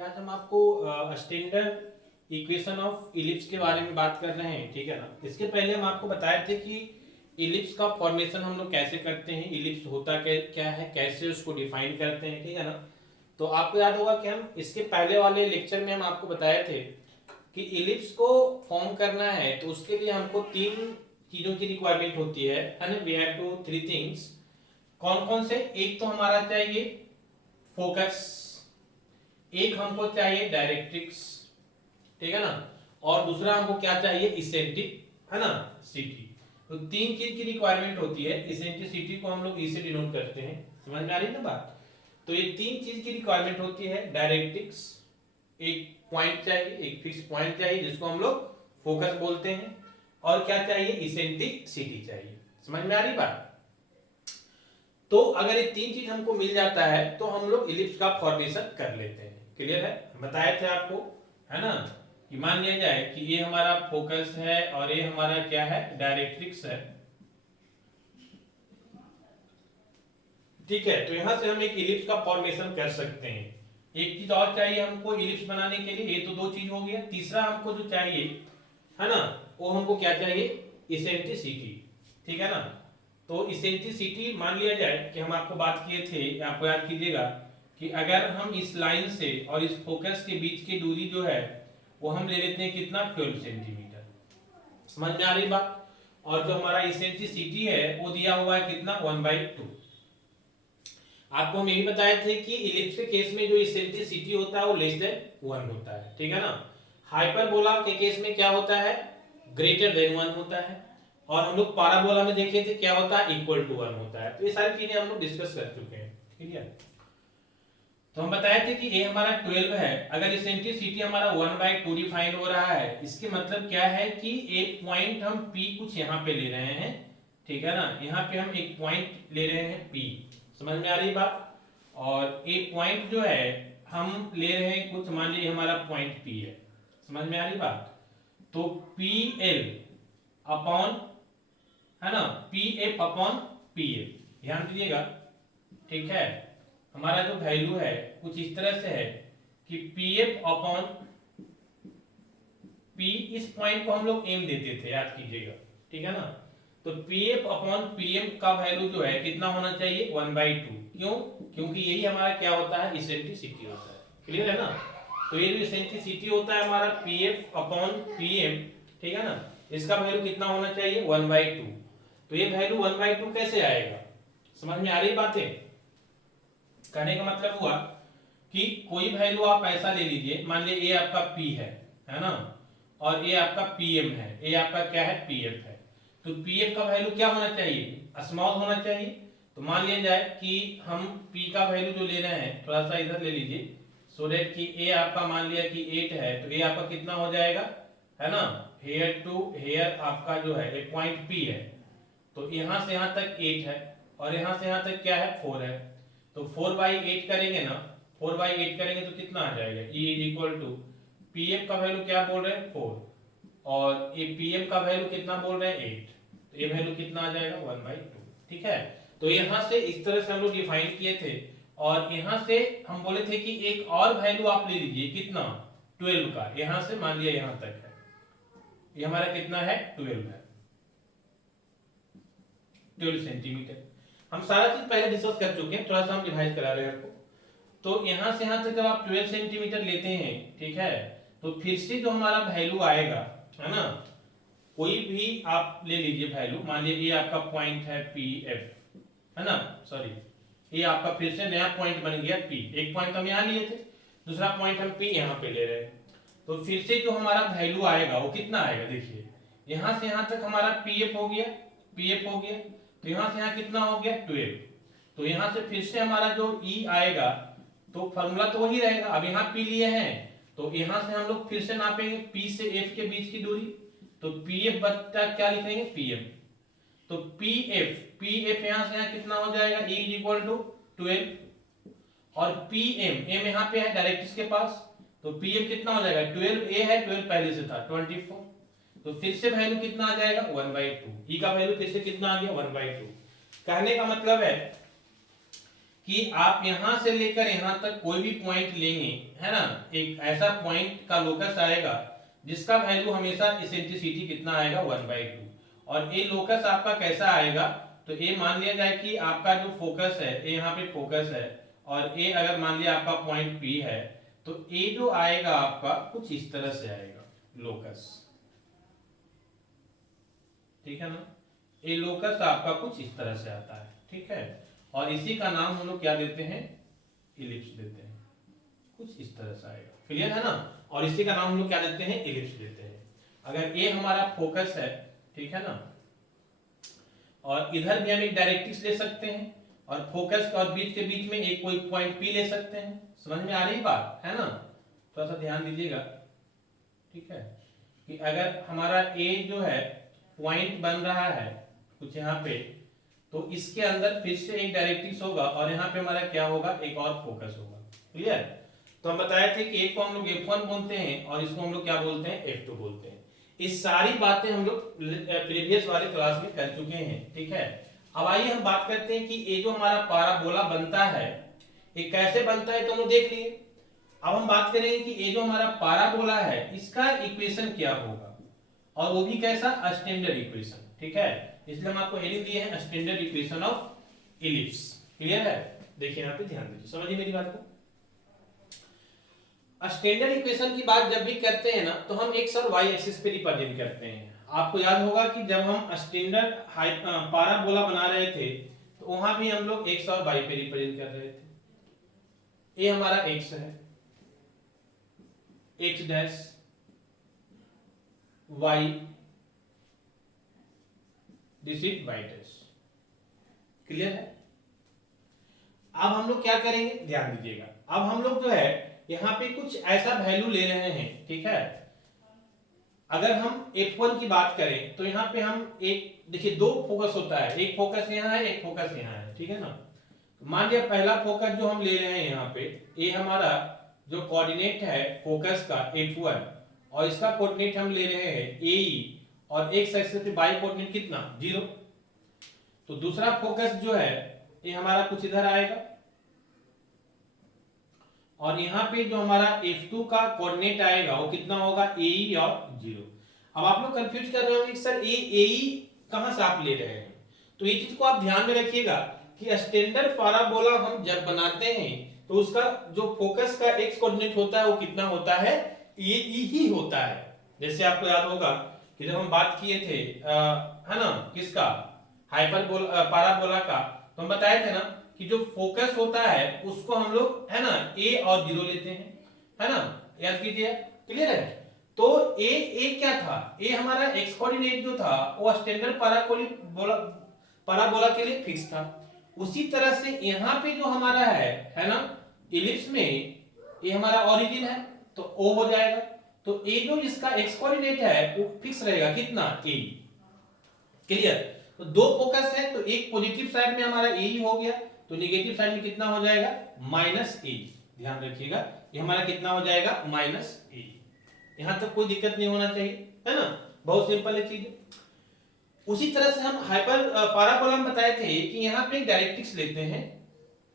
आज हम आपको स्टैंडर्ड इक्वेशन ऑफ इलिप्स के बारे में बात कर रहे हैं, ठीक है ना। इसके पहले हम आपको बताए थे कि इलिप्स का फॉर्मेशन हम लोग कैसे करते हैं, इलिप्स होता क्या है, कैसे उसको डिफाइन करते हैं, ठीक है ना। तो आपको याद होगा कि हम इसके पहले वाले लेक्चर में हम आपको बताए थे कि इलिप्स को फॉर्म करना है तो उसके लिए हमको तीन चीजों की रिक्वायरमेंट होती है ना। We have two three things. कौन कौन से? एक तो हमारा चाहिए फोकस, एक हमको चाहिए डायरेक्ट्रिक्स, ठीक है ना, और दूसरा हमको क्या चाहिए, इसेंट्रिक, है ना, सिटी। तो तीन चीज की रिक्वायरमेंट होती है। इसेंट्रिसिटी को हम लोग ई से डिनोट करते हैं, समझ में आ रही है ना बात। तो ये तीन चीज की रिक्वायरमेंट होती है। डायरेक्ट्रिक्स, एक पॉइंट चाहिए, एक फिक्स पॉइंट चाहिए जिसको हम लोग फोकस बोलते हैं, और क्या चाहिए, इसेंट्रिसिटी चाहिए। समझ में आ रही बात। तो अगर ये तीन चीज हमको मिल जाता है तो हम लोग इलिप्स का फॉर्मेशन कर लेते हैं। क्लियर है? बताए थे आपको, है ना, कि मान लिया जाए कि ये हमारा फोकस है और ये हमारा क्या है, डायरेक्ट्रिक्स है, ठीक है। तो यहां से हम एक इलिप्स का फॉर्मेशन कर सकते हैं। एक चीज और चाहिए हमको इलिप्स बनाने के लिए, ये तो दो चीज हो गया। तीसरा हमको जो चाहिए, है ना, वो हमको क्या चाहिए, इसेंट्रिसिटी, ठीक है ना। तो इसेंट्रिसिटी मान लिया जाए कि हम आपको बात किए थे, आपको याद कीजिएगा कि अगर हम इस लाइन से और इस फोकस के बीच की दूरी जो है वो हम ले लेते हैं कितना, 12 सेंटीमीटर। समझ में आ रही बात। और जो हमारा इसेंट्रिसिटी है वो दिया हुआ है कितना, 1/2। आपको हम यही बताए थे कि इलिप्स के केस में जो इसेंट्रिसिटी होता है वो लेस देन 1 होता है, ठीक है ना। हाइपरबोला के केस में क्या होता है, ग्रेटर देन 1 होता है। और हम लोग पाराबोला में देखे थे क्या होता है, इक्वल टू 1 होता है। तो ये सारी चीजें हम लोग डिस्कस कर चुके हैं, ठीक है। तो हम बताए थे कि ये हमारा 12 है। अगर इसेंट्रिसिटी हमारा 1/2 डिफाइन हो रहा है, इसके मतलब क्या है कि एक पॉइंट हम P कुछ यहाँ पे ले रहे हैं, ठीक है ना। यहाँ पे हम एक पॉइंट ले रहे हैं P, समझ में आ रही बात। और एक पॉइंट जो है हम ले रहे हैं कुछ, मान लीजिए हमारा पॉइंट P है, समझ में आ रही बात। तो PL अपॉन, है ना, PF अपॉन PL, ध्यान दीजिएगा, ठीक है। हमारा जो वैल्यू है कुछ इस तरह से है कि PF अपॉन P, इस पॉइंट को हम लोग M देते थे, याद कीजिएगा, ठीक है ना। तो PF अपॉन PM का वैल्यू जो है कितना होना चाहिए, 1/2। क्यों? क्योंकि यही हमारा क्या होता है, इसेंट्रिसिटी होता है। क्लियर है ना। तो ये जो इसेंट्रिसिटी होता है हमारा PF अपॉन PM, ठीक है ना, इसका वैल्यू कितना होना चाहिए, 1/2। तो ये वैल्यू 1/2 कैसे आएगा, समझ में आ रही बातें। कहने का मतलब हुआ कि कोई वैल्यू आप ऐसा ले लीजिए, मान लीजिए ये आपका P है ना, और ये आपका PM है, ये आपका क्या है, PF है। तो PF का वैल्यू क्या होना चाहिए, स्मॉल होना चाहिए। तो मान लिया जाए कि हम P का वैल्यू जो ले रहे हैं, थोड़ा सा इधर ले लीजिए, सो दैट कि ये आपका मान लिया कि 8 है, तो ये आपका कितना हो जाएगा, है ना, हेयर टू हेयर आपका जो है एक पॉइंट P है। तो यहां से यहां तक 8 है, और यहां से यहां तक क्या है, 4 है। तो 4/8 करेंगे ना, 4/8 करेंगे तो कितना आ जाएगा, E is equal to PF का वैल्यू क्या बोल रहे हैं, 4, और ये PM का वैल्यू कितना बोल रहे हैं, 8। तो ये वैल्यू कितना आ जाएगा, 1/2, ठीक है। तो यहां से इस तरह से हम लोग डिफाइन किए थे। और यहां से हम बोले थे कि एक और वैल्यू आप ले लीजिए, कितना, 12 का। यहां से मान लिया यहां तक है, ये हमारा कितना है, 12 है, 12 सेंटीमीटर। हम सारा चीज पहले डिस्कस कर चुके हैं, थोड़ा सा हम रिवाइज करा रहे हैं आपको। तो यहां से यहां तक जब आप 12 सेंटीमीटर लेते हैं, ठीक है, तो फिर से जो हमारा वैल्यू आएगा, है ना, कोई भी आप ले लीजिए वैल्यू, मान लीजिए ये आपका पॉइंट है PF, है ना, सॉरी, ये आपका फिर से नया पॉइंट बन गया P। एक पॉइंट हम यहाँ लिए थे, दूसरा पॉइंट हम P यहाँ पे ले रहे हैं। तो फिर से जो हमारा वैल्यू आएगा वो कितना आएगा, देखिए, यहां से यहां तक हमारा PF हो गया, PF हो गया, तो यहां से यहां कितना हो गया, 12। तो यहां से फिर से हमारा जो E आएगा, तो फॉर्मूला तो वही रहेगा। अब यहाँ P लिए हैं, तो यहां से हम लोग फिर से नापेंगे P से F के बीच की दूरी। तो PF बचता क्या लिखेंगे, PM। तो PF यहां से यहां कितना हो जाएगा, E इज इक्वल टू 12, और M यहाँ पे है डायरेक्ट्रिक्स के पास, तो PM कितना हो जाएगा, 12A है, 12 पहले से था, 24। तो फिर से वैल्यू कितना आ जाएगा, 1/2। E का वैल्यू फिर से कितना आ गया, 1/2। कहने का मतलब है कि आप यहां से लेकर यहां तक कोई भी पॉइंट लेंगे, है ना, एक ऐसा पॉइंट का लोकस आएगा जिसका वैल्यू हमेशा इसेंट्रिसिटी कितना आएगा 1/2। और ये लोकस आपका कैसा आएगा, तो ये मान लिया जाए कि आपका जो फोकस है, ये यहाँ पे फोकस है, और ये अगर मान लिया आपका पॉइंट P है, तो ये जो आएगा आपका कुछ इस तरह से आएगा लोकस, ठीक है ना। ये लोकस आपका कुछ इस तरह से आता है, ठीक है। और इसी का नाम हम लोग क्या देते हैं, इलिप्स देते हैं, कुछ इस तरह से आएगा, क्लियर है ना। और इसी का नाम हम लोग क्या देते हैं, इलिप्स देते हैं। अगर ये हमारा फोकस है, ठीक है ना, और इधर भी हम एक डायरेक्ट्रिक्स ले सकते हैं, और फोकस और बीच के बीच में एक कोई पॉइंट P ले सकते हैं। समझ में आ रही बात है ना, थोड़ा सा ध्यान दीजिएगा, ठीक है। कि अगर हमारा A जो है पॉइंट बन रहा है कुछ यहाँ पे, तो इसके अंदर फिर से एक डायरेक्ट्रिक्स होगा, और यहाँ पे हमारा क्या होगा, एक और फोकस होगा, क्लियर। तो हम बताए थे कि एक को हम लोग F1 बोलते हैं और इसको हम लोग क्या बोलते हैं, F2 बोलते हैं। इस सारी बातें हम लोग प्रीवियस वाले क्लास में कर चुके हैं, ठीक है। अब आइए हम बात करते हैं कि ये जो हमारा पाराबोला बनता है ये कैसे बनता है, तो हम लोग देख लिए। अब हम बात करेंगे कि ये जो हमारा पाराबोला है इसका इक्वेशन क्या होगा, और वो भी कैसा, स्टैंडर्ड इक्वेशन, ठीक है। इसलिए हम आपको हेडिंग दिए हैं standard equation of ellipse, clear है। देखिए यहाँ पे ध्यान दीजिए, समझिए मेरी बात को। स्टैंडर्ड इक्वेशन की बात जब भी करते हैं ना, तो हम एक्स और वाई एक्सिस पे रिप्रेजेंट करते हैं। आपको याद होगा कि जब हम स्टैंडर्ड पाराबोला बना रहे थे, तो वहां भी हम लोग एक्स और वाई पे रिप्रेजेंट कर रहे थे। ये हमारा एक्स है, X dash, Y, this is Y dash, clear है। अब हम लोग क्या करेंगे, ध्यान दीजिएगा। अब हम लोग जो है यहाँ पे कुछ ऐसा वैल्यू ले रहे हैं, ठीक है। अगर हम F1 की बात करें तो यहाँ पे हम एक, देखिए दो फोकस होता है, एक फोकस यहाँ है, एक फोकस यहाँ है, ठीक है ना। मान लिया पहला फोकस जो हम ले रहे हैं यहाँ पे, ये हमारा जो कोऑर्डिनेट है फोकस का F1, और इसका कोऑर्डिनेट हम ले रहे हैं AE, और एक एक्सिस पे बाई कोऑर्डिनेट कितना 0। तो दूसरा फोकस जो है ये हमारा कुछ इधर आएगा, और यहाँ पे जो हमारा F2 का कोऑर्डिनेट आएगा वो कितना होगा, AE और 0। अब आप लोग कंफ्यूज कर रहे होंगे सर AE कहां से आप ले रहे हैं, तो ये चीज को आप ध्यान में रखिएगा कि स्टैंडर्ड पाराबोला हम जब बनाते हैं तो उसका जो फोकस का x कोऑर्डिनेट होता है वो कितना होता है, AE ही होता है। जैसे आपको याद होगा कि जब हम बात किए थे है ना, किसका, हाइपरबोला पाराबोला का, तो हम बताए थे ना कि जो फोकस होता है उसको हम लोग है ना A और 0 लेते हैं, है ना, याद कीजिए, क्लियर है। तो A क्या था, A हमारा x कोऑर्डिनेट जो था वो स्टैंडर्ड पाराबोला के लिए फिक्स था। उसी तरह से यहाँ पे जो हमारा है ना, इलिप्स में ये हमारा ओरिजिन है तो O हो जाएगा। तो A जो इसका x कोऑर्डिनेट है वो फिक्स रहेगा कितना, A, क्लियर। तो दो फोकस है, तो एक पॉजिटिव साइड में हमारा A ही हो गया, तो नेगेटिव साइड में कितना हो जाएगा, -A। ध्यान रखिएगा ये हमारा कितना हो जाएगा, -A। यहां तक कोई दिक्कत नहीं होना चाहिए, है ना, बहुत सिंपल है चीज। उसी तरह से हम हाइपर पाराबोला में बताए थे कि यहाँ पे एक डायरेक्ट्रिक्स लेते हैं,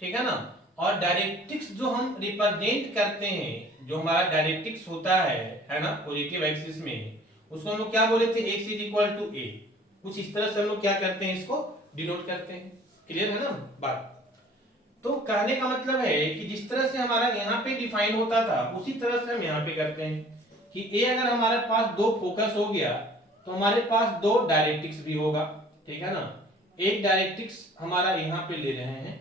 ठीक है ना, और डायरेक्ट्रिक्स जो हम रिप्रेजेंट करते हैं, जो हमारा डायरेक्ट्रिक्स होता है ना, पॉजिटिव एक्सिस में, उसको हम लोग क्या बोले थे, x = a। कुछ इस तरह से हम लोग क्या करते हैं, इसको डिनोट करते हैं, क्लियर है ना बात। तो कहने का मतलब है कि जिस तरह से हमारा यहाँ पे डिफाइन होता था उसी तरह से हम यहाँ पे करते हैं कि A अगर हमारे पास दो फोकस हो गया तो हमारे पास दो डायरेक्ट्रिक्स भी होगा, ठीक है ना। एक डायरेक्ट्रिक्स हमारा यहाँ पे ले रहे हैं,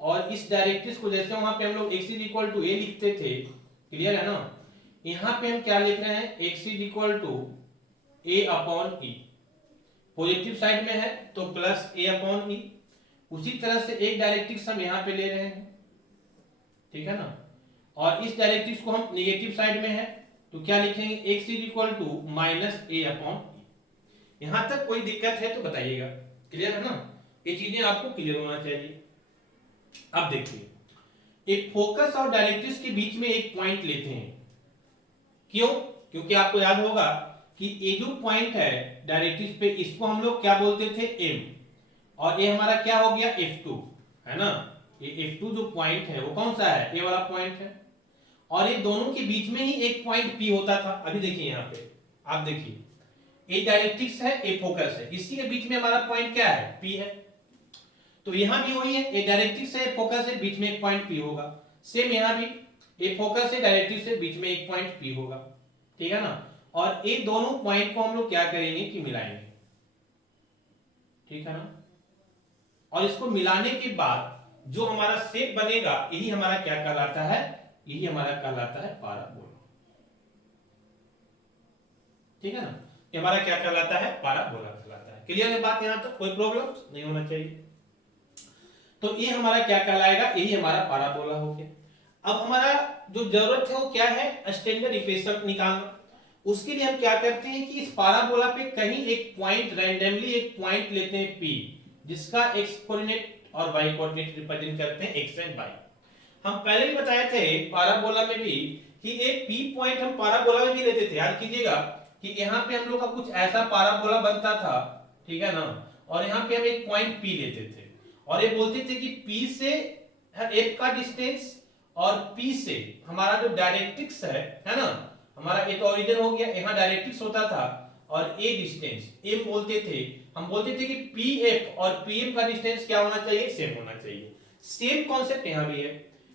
और इस डायरेक्ट्रिक्स को जैसे वहां पे हम लोग x = a लिखते थे, क्लियर है ना, यहाँ पे हम क्या लिख रहे हैं, x = a/e, पॉजिटिव साइड में है तो +a/e। उसी तरह से एक डायरेक्ट्रिक्स हम यहाँ पे ले रहे हैं, ठीक है ना, और इस डायरेक्ट्रिक्स को हम नेगेटिव साइड में है तो क्या लिखेंगे, x = -a/e। यहां तक कोई दिक्कत है तो बताइएगा, क्लियर है ना, ये चीजें आपको क्लियर होना चाहिए। अब देखिए एक फोकस और डायरेक्ट्रिक्स के बीच में एक पॉइंट लेते हैं, क्यों, क्योंकि आपको याद होगा कि ये जो पॉइंट है डायरेक्ट्रिक्स पे, इसको हम लोग क्या बोलते थे, M, और ये हमारा क्या हो गया, F2, है ना। ये F2 जो पॉइंट है वो कौन सा है, ये वाला पॉइंट है, और ये दोनों के बीच में ही एक पॉइंट P होता था। अभी देखिए यहाँ पे आप देखिए, ए डायरेक्ट्रिक्स है, ए फोकस है, इसी के बीच में हमारा पॉइंट क्या है, P है। तो यहां भी वही है, ए डायरेक्ट्रिक्स है, फोकस है, बीच में एक पॉइंट P होगा। सेम यहां भी ए फोकस है, डायरेक्ट्रिक्स है, बीच में एक पॉइंट P होगा, ठीक है ना। और ये दोनों पॉइंट को हम लोग क्या करेंगे कि मिलाएंगे, ठीक है ना। और इसको मिलाने के बाद जो हमारा शेप बनेगा यही हमारा क्या कहलाता है, यही हमारा कहलाता है पाराबोला, ठीक है ना। ये हमारा क्या कहलाता है, पाराबोला कहलाता है। क्लियर है बात, यहां तक कोई प्रॉब्लम नहीं होना चाहिए। तो ये हमारा क्या कहलाएगा, यही हमारा पाराबोला हो गया। अब हमारा जो जरूरत है वो क्या है, स्टैंडर्ड इक्वेशन निकालना। उसके लिए हम क्या करते हैं कि इस पाराबोला पे कहीं एक पॉइंट, रैंडमली एक पॉइंट लेते हैं P, जिसका x कोऑर्डिनेट और y कोऑर्डिनेट रिप्रेजेंट करते हैं x एंड y। हम पहले भी बताए थे पाराबोला में भी कि एक P पॉइंट हम पाराबोला में भी लेते थे। याद कीजिएगा कि यहाँ पे हम लोग का कुछ ऐसा पाराबोला बनता था, ठीक है ना, और यहाँ पे हम एक पॉइंट P लेते थे और ये बोलते थे कि P से f का डिस्टेंस और P से हमारा जो डायरेक्ट्रिक्स है ना, हमारा ये तो ओरिजिन हो गया, यहाँ डायरेक्ट्रिक्स होता था और a डिस्टेंस m बोलते थे। हम बोलते थे कि pf और pm का डिस्टेंस क्या होना चाहिए, सेम होना चाहिए। सेम कॉन्सेप्ट यहाँ भी है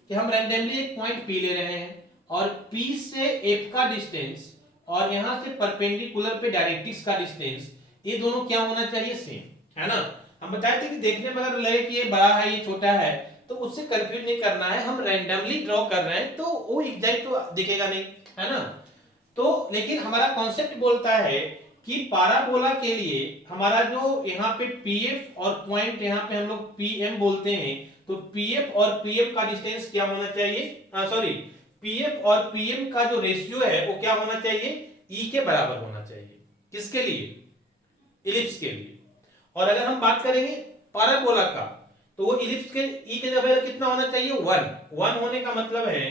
कि हम रैंडमली एक पॉइंट P ले रहे हैं और P से f का डिस्टेंस और यहाँ से परपेंडिकुलर पे डायरेक्ट्रिक्स का डिस्टेंस, ये दोनों क्या होना चाहिए, सेम, है ना। हम बताए थे कि देखने में अगर लगे कि ये बड़ा है ये छोटा है तो उससे कंफ्यूज नहीं करना है, हम रैंडमली ड्रॉ कर रहे हैं तो वो एग्जैक्ट तो दिखेगा नहीं, है ना। तो लेकिन हमारा कॉन्सेप्ट बोलता है कि पाराबोला के लिए हमारा जो यहाँ पे PF और पॉइंट यहाँ पे हम लोग PM बोलते हैं, तो PF और PM का डिस्टेंस क्या होना चाहिए, सॉरी PF और PM का जो रेशियो है वो क्या होना चाहिए, E के बराबर होना चाहिए। किसके लिए, इलिप्स के लिए। और अगर हम बात करेंगे पाराबोला का, तो वो इलिप्स के E के जगह कितना होना चाहिए, 1 होने का मतलब है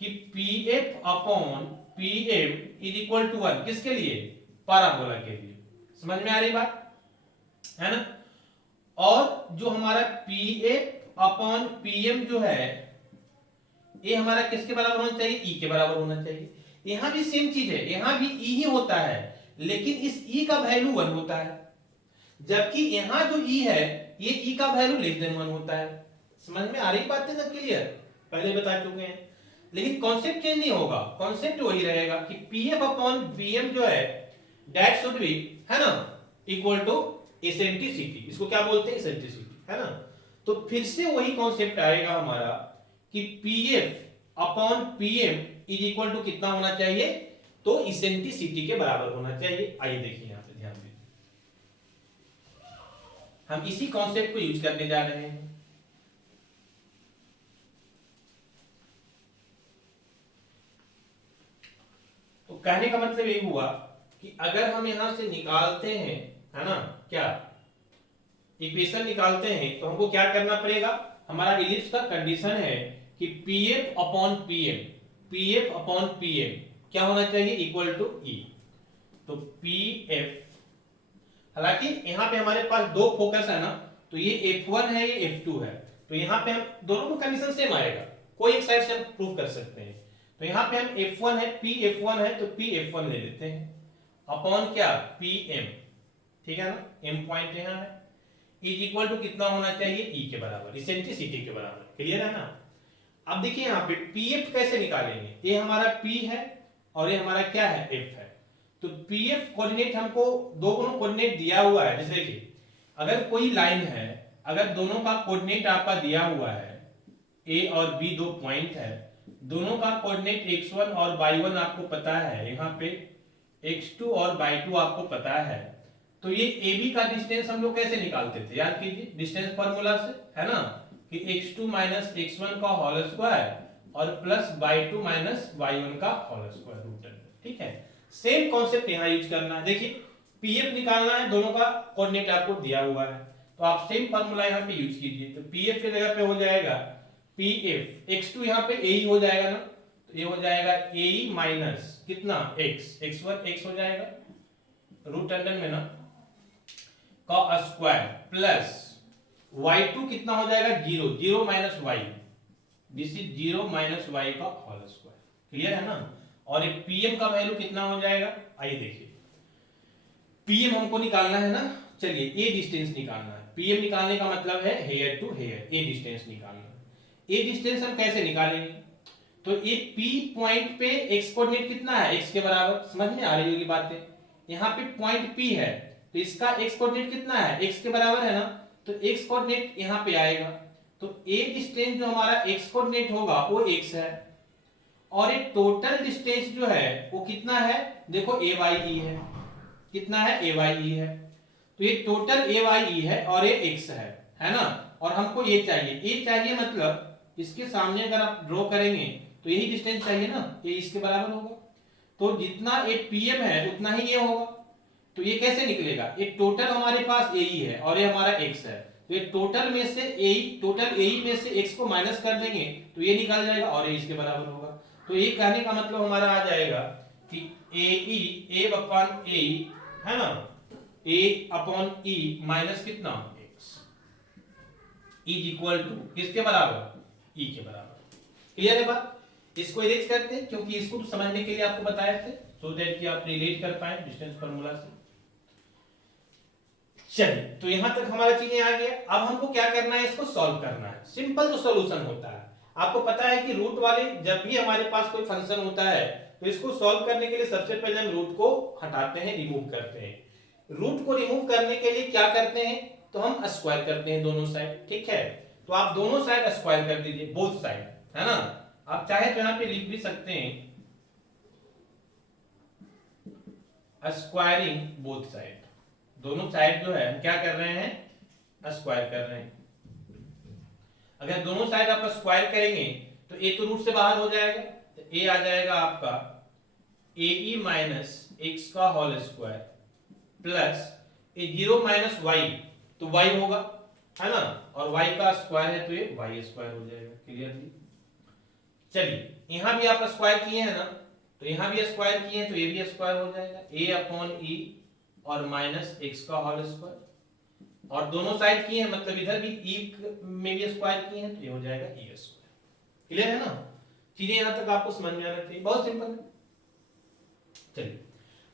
कि PF upon PM is equal to 1, किसके लिए, पाराबोला के लिए। समझ में आ रही बात, है ना। और जो हमारा PF अपॉन PM जो है ये हमारा किसके बराबर होना चाहिए, E के बराबर होना चाहिए। यहां भी सेम चीज है, यहां भी E ही होता है लेकिन इस E का वैल्यू 1 होता है, जबकि यहां जो E है ये E का वैल्यू लेस देन 1 होता है। समझ में आ रही बात है ना, क्लियर, पहले बता चुके हैं। लेकिन कॉन्सेप्ट चेंज नहीं होगा, कॉन्सेप्ट वही रहेगा कि PF अपॉन PM जो है दैट शुड बी, है ना, इक्वल टू एसेंट्रिसिटी। इसको क्या बोलते हैं, एसेंट्रिसिटी, है ना। तो फिर से वही कॉन्सेप्ट आएगा हमारा कि PF upon PM is equal to कितना होना चाहिए, तो एसेंट्रिसिटी के बराबर होना चाहिए। आइए देखिए यहां पे ध्यान दीजिए, हम इसी कॉन्सेप्ट को यूज करने जा रहे हैं। तो कहने का मतलब ये हुआ कि अगर हम यहां से निकालते हैं, है ना, क्या इक्वेशन निकालते हैं, तो हमको क्या करना पड़ेगा, हमारा इलिप्स का कंडीशन है कि PF अपॉन PM क्या होना चाहिए, इक्वल टू E। तो PF, हालांकि यहां पे हमारे पास दो फोकस है ना, तो ये F1 है, ये F2 है, तो यहां पे हम दोनों का कंडीशन सेम आएगा, कोई एक साइड से हम प्रूव कर सकते हैं। तो यहां पे हम F1 है, P है, तो P ले लेते हैं अपॉन क्या, PM, ठीक है ना, M पॉइंट यहां है, इज इक्वल टू कितना होना चाहिए, E के बराबर, इसेंट्रिसिटी के बराबर। क्लियर है ना। अब देखिए यहां पे PF कैसे निकालेंगे, ये हमारा P है और ये हमारा क्या है, F है। तो PF कोऑर्डिनेट हमको दोनों कोऑर्डिनेट दिया हुआ है। जैसे कि अगर कोई लाइन है, अगर दोनों का कोऑर्डिनेट आपका दिया हुआ है, A और B दो पॉइंट है, दोनों का कोऑर्डिनेट x1 और y1 आपको पता है, यहाँ पे x2 और y2 आपको पता है, तो ये AB का डिस्टेंस हम लोग कैसे निकालते थे, याद कीजिए डिस्टेंस फार्मूला से, है ना, कि x2 माइनस x1 का होल स्क्वायर और प्लस y2 माइनस y1 का होल स्क्वायर रूट अंडर। ठीक है, सेम कॉन्सेप्ट यहाँ यूज करना है। देखिए PF निकालना है, दोनों का कोऑर्डिनेट आपको दिया हुआ है, तो आप सेम फार्मूला यहाँ पे यूज कीजिए। तो PF की जगह पे हो जाएगा PF, x2 यहाँ पे AE हो जाएगा ना, तो ये हो जाएगा AE माइनस कितना x1 x हो जाएगा रूट अंडर में ना का स्क्वायर प्लस y2 कितना हो जाएगा 0, 0 minus Y, this is 0 minus Y का होल स्क्वायर। क्लियर है ना। और एक pm का वैल्यू कितना हो जाएगा, आइए देखिए, pm हमको निकालना है ना, चलिए ए डिस्टेंस निकालना है। pm निकालने का मतलब है here to here, a distance निकालना है। ए डिस्टेंस हम कैसे निकालेंगे, तो ये P पॉइंट पे x कोऑर्डिनेट कितना है, x के बराबर, समझ में आ रही होगी बातें। यहाँ पे पॉइंट P है तो इसका x कोऑर्डिनेट कितना है, x के बराबर है ना, तो x कोऑर्डिनेट यहाँ पे आएगा। तो a डिस्टेंस जो हमारा x कोऑर्डिनेट होगा वो x है, और एक टोटल डिस्टेंस जो है वो कितना है, देखो AYE है, कितना है AYE है। तो ये टोटल AYE है और ये x है ना। और हमको ये चाहिए, ये चाहिए मतलब इसके सामने अगर आप ड्रॉ करेंगे तो यही डिस्टेंस चाहिए ना, ये इसके बराबर होगा। तो जितना एक pm है उतना ही ये होगा। तो ये कैसे निकलेगा, एक टोटल हमारे पास AE है और ये हमारा x है, तो ये टोटल में से AE में से x को माइनस कर देंगे तो ये निकल जाएगा और ये इसके बराबर होगा। तो ये कहने का मतलब हमारा आ जाएगा कि AE A अपॉन AE है ना, A अपॉन E माइनस कितना x इज इक्वल टू किसके बराबर, E के बराबर। क्लियर है बात। इसको इरेज करते हैं क्योंकि इसको तो समझने के लिए आपको बताए थे, सो दैट कि आप रिलेट कर पाए डिस्टेंस फार्मूला से। चलिए तो यहां तक हमारा चीजें आ गया। अब हमको क्या करना है, इसको सॉल्व करना है। सिंपल जो सॉल्यूशन होता है, आपको पता है कि रूट वाले जब भी हमारे पास कोई फंक्शन होता है तो इसको सॉल्व करने के लिए सबसे पहले हम रूट को हटाते हैं, रिमूव करते हैं। रूट को रिमूव करने के लिए क्या करते हैं, तो हम स्क्वायर करते हैं दोनों साइड, ठीक है। तो आप दोनों साइड स्क्वायर कर दीजिए, बोथ साइड, है ना। आप चाहे तो यहां पे लिख भी सकते हैं स्क्वायरिंग बोथ साइड, दोनों साइड जो है हम क्या कर रहे हैं, स्क्वायर कर रहे हैं। अगर दोनों साइड आप स्क्वायर करेंगे तो ए तो रूट से बाहर हो जाएगा, तो ए आ जाएगा आपका AE माइनस एक्स का होल स्क्वायर प्लस ए 0 माइनस वाई, तो y होगा, है ना, और y का स्क्वायर है तो ये y स्क्वायर हो जाएगा। क्लियरली। चलिए यहां भी आप स्क्वायर किए हैं ना, तो यहां भी स्क्वायर किए हैं तो ये भी स्क्वायर हो जाएगा, a अपॉन ई और माइनस एक्स का होल स्क्वायर, और दोनों साइड किए हैं मतलब इधर भी e में भी स्क्वायर किए हैं तो ये हो जाएगा e स्क्वायर। क्लियर है ना। चीजें यहां तक आपको समझ में आना चाहिए, बहुत सिंपल है। चलिए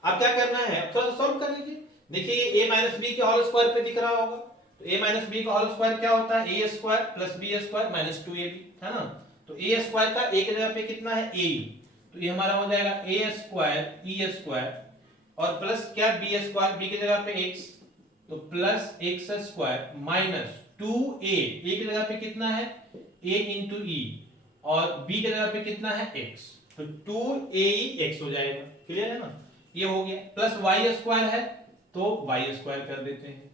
अब क्या करना है, थोड़ा सा सॉल्व कर लीजिए। देखिए ये a माइनस बी के होल स्क्वायर पे दिख रहा होगा, तो a माइनस बी का होल स्क्वायर क्या होता है, a square plus b square minus 2ab, है ना। तो a स्क्वायर का एक जगह पे कितना है a, तो ये हमारा हो जाएगा a स्क्वायर e स्क्वायर और प्लस क्या b स्क्वायर, b की जगह पे x, तो plus x square minus 2a, a की जगह पे कितना है a इंटू e और b की जगह पे कितना है x, तो 2ax हो जाएगा। क्लियर है ना। ये हो गया, प्लस y स्क्वायर है तो y स्क्वायर कर देते हैं,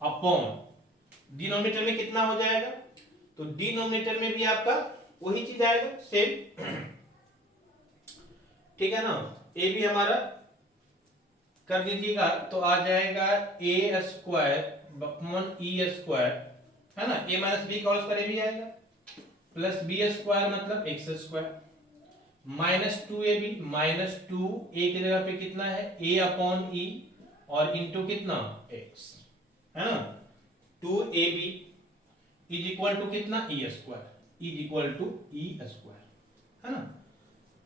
अपॉन डिनोमिनेटर में कितना हो जाएगा, तो डिनोमिनेटर में भी आपका वही चीज आएगा सेम, ठीक है ना। a भी हमारा कर दीजिएगा तो आ जाएगा a square upon e square, है ना, a माइनस बी का होल स्क्वायर भी आएगा प्लस b स्क्वायर मतलब x square minus 2ab minus 2a की जगह पे कितना है a अपॉन e और इंटू कितना x, है ना, 2ab इज इक्वल टू कितना e square is equal to e square, है ना।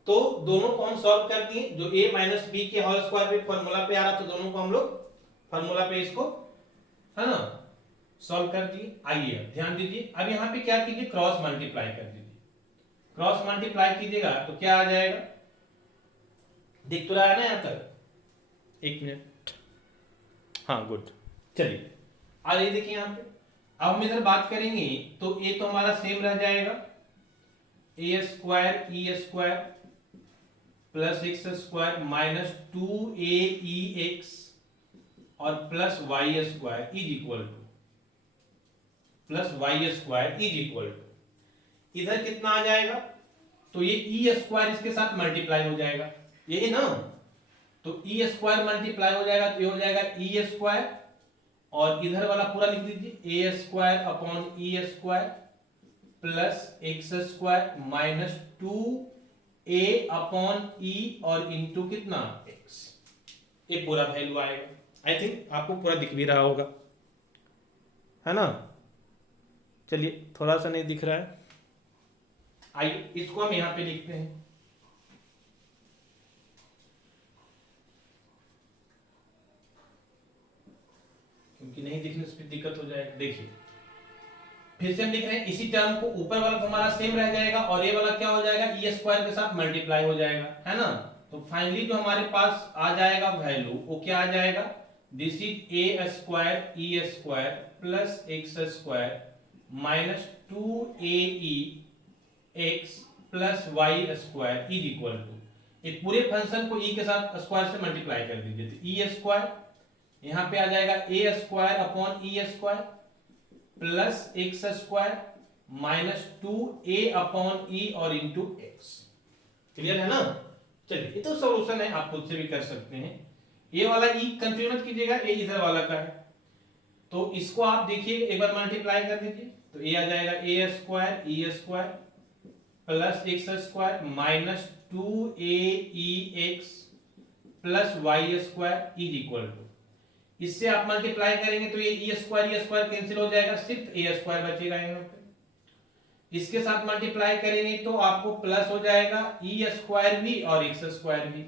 तो दोनों को हम सॉल्व कर दिए, जो a माइनस बी के होल स्क्वायर पे फॉर्मूला पे आ रहा था दोनों को हम लोग फॉर्मूला पे इसको, है ना, सॉल्व कर दिए। आइए अब ध्यान दीजिए, अब यहां पे क्या कीजिए, क्रॉस मल्टीप्लाई कर दीजिए। क्रॉस मल्टीप्लाई कीजिएगा तो क्या आ जाएगा, दिख तो रहा है ना यहां तक, एक मिनट, हाँ गुड। चलिए आ रही देखिए यहां पे, अब हम इधर बात करेंगे तो ए तो हमारा सेम रह जाएगा, a square E square plus x square minus 2aex और plus Y square is equal to plus Y square is equal to, इधर कितना आ जाएगा, तो ये ई स्क्वायर इसके साथ मल्टीप्लाई हो जाएगा, ये ना, तो ई स्क्वायर मल्टीप्लाई हो जाएगा तो ये हो जाएगा ई स्क्वायर और इधर वाला पूरा लिख दीजिए a square upon e square plus x square minus 2a upon e और इंटू कितना x, ये पूरा वैल्यू आएगा। आई थिंक आपको पूरा दिख भी रहा होगा, है ना। चलिए थोड़ा सा नहीं दिख रहा है, आइए इसको हम यहाँ पे लिखते हैं। क्योंकि नहीं दिखने से दिक्कत हो जाएगा। देखिए फिर से हम लिख रहे हैं, इसी टर्म को ऊपर वाला तो हमारा सेम रह जाएगा और ये वाला क्या हो जाएगा, ई स्क्वायर के साथ मल्टीप्लाई हो जाएगा, है ना। तो फाइनली जो हमारे पास आ जाएगा वैल्यू वो क्या आ जाएगा, this is A square E square plus x square minus 2ae x plus Y square is equal to, एक पूरे फंक्शन को e के साथ स्क्वायर से मल्टीप्लाई कर दीजिए, तो ई स्क्वायर यहां पे आ जाएगा a square upon e square plus x square minus 2a upon e और इंटू एक्स। क्लियर है ना। चलिए ये तो सॉल्यूशन है, आप खुद से भी कर सकते हैं। ये वाला ई कंफ्यूज मत कीजिएगा, ये इधर वाला का है, तो इसको आप देखिए एक बार मल्टीप्लाई कर दीजिए, तो ये आ जाएगा a square E square plus x square minus 2ae x plus Y square is equal to, इससे आप मल्टीप्लाई करेंगे तो ये ई स्क्वायर कैंसिल हो जाएगा, सिर्फ ए स्क्वायर बचेगा यहाँ पे। इसके साथ मल्टीप्लाई करेंगे तो आपको प्लस हो जाएगा ई स्क्वायर भी और एक्स स्क्वायर भी।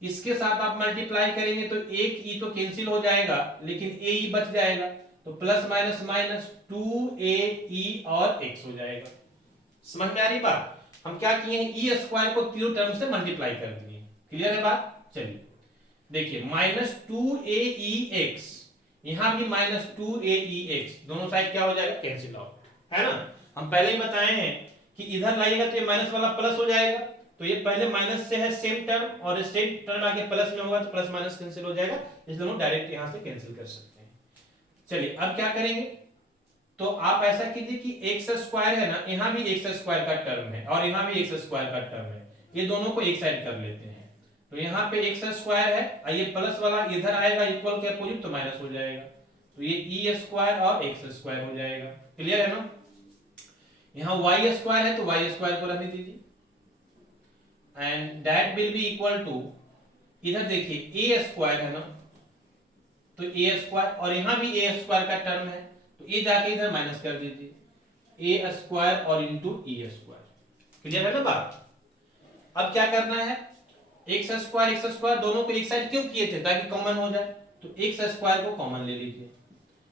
इसके साथ आप मल्टीप्लाई करेंगे तो एक ई तो कैंसिल हो जाएगा लेकिन ए ई बच जाएगा, तो प्लस माइनस माइनस 2ae और x हो जाएगा। समझ में आ रही बात। हम क्या किए हैं, ई स्क्वायर को तीनों टर्म से मल्टीप्लाई कर दिए। क्लियर है बात। चलिए देखिए माइनस 2ae x, यहां भी माइनस 2ae x, दोनों साइड क्या हो जाएगा, कैंसिल आउट, है ना। हम पहले ही बताए हैं कि इधर लाइएगा तो ये माइनस वाला प्लस हो जाएगा, तो ये पहले माइनस से है सेम टर्म और सेम टर्म आगे प्लस में होगा तो प्लस माइनस कैंसिल हो जाएगा, इसलिए हम डायरेक्ट यहां से कैंसिल कर सकते हैं। चलिए अब क्या करेंगे, तो आप ऐसा कीजिए कि एक्स स्क्वायर है ना, यहाँ भी एक्स स्क्वायर का टर्म है और यहाँ भी एक्स स्क्वायर का टर्म है, ये दोनों को एक साइड कर लेते हैं। तो यहाँ पे एक्स स्क्वायर है, ये प्लस वाला इधर आएगा इक्वल के अपोजिट तो माइनस हो जाएगा, तो ये ई स्क्वायर और एक्स स्क्वायर हो जाएगा। क्लियर है ना। यहाँ वाई स्क्वायर है तो वाई स्क्वायर को रहने दीजिए and that will be equal to, इधर देखिए ए स्क्वायर है ना, तो ए स्क्वायर और यहाँ भी ए स्क्वायर का टर्म है तो ये जाके इधर माइनस कर दीजिए, ए स्क्वायर और इंटू ई स्क्वायर। क्लियर है ना बात। अब क्या करना है, एक्स स्क्वायर दोनों को एक साइड क्यों किए थे, ताकि कॉमन हो जाए, तो एक्स स्क्वायर को कॉमन ले लीजिए,